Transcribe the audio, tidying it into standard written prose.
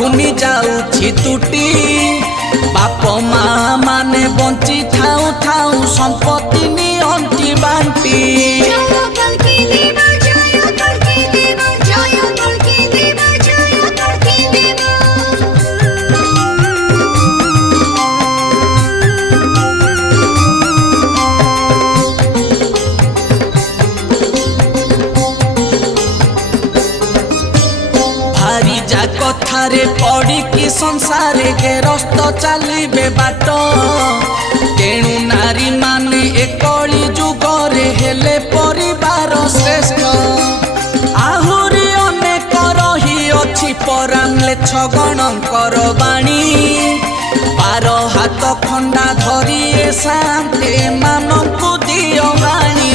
रहुनी जाऊछि तुटी बाप माँ माने बंची थाऊ थाऊ संपत्ति नियंती बांटी कथारे पड़ी कि संसारे गेरस्त चलिबे बाट तेणु नारी माने एकली जुगरे हेले परिवार श्रेष्ठ आहुरी अनेक रही अछि परामले छगणकर बाणी 12 हाथ खंडा धरी शांति मानकु दियो हाणी।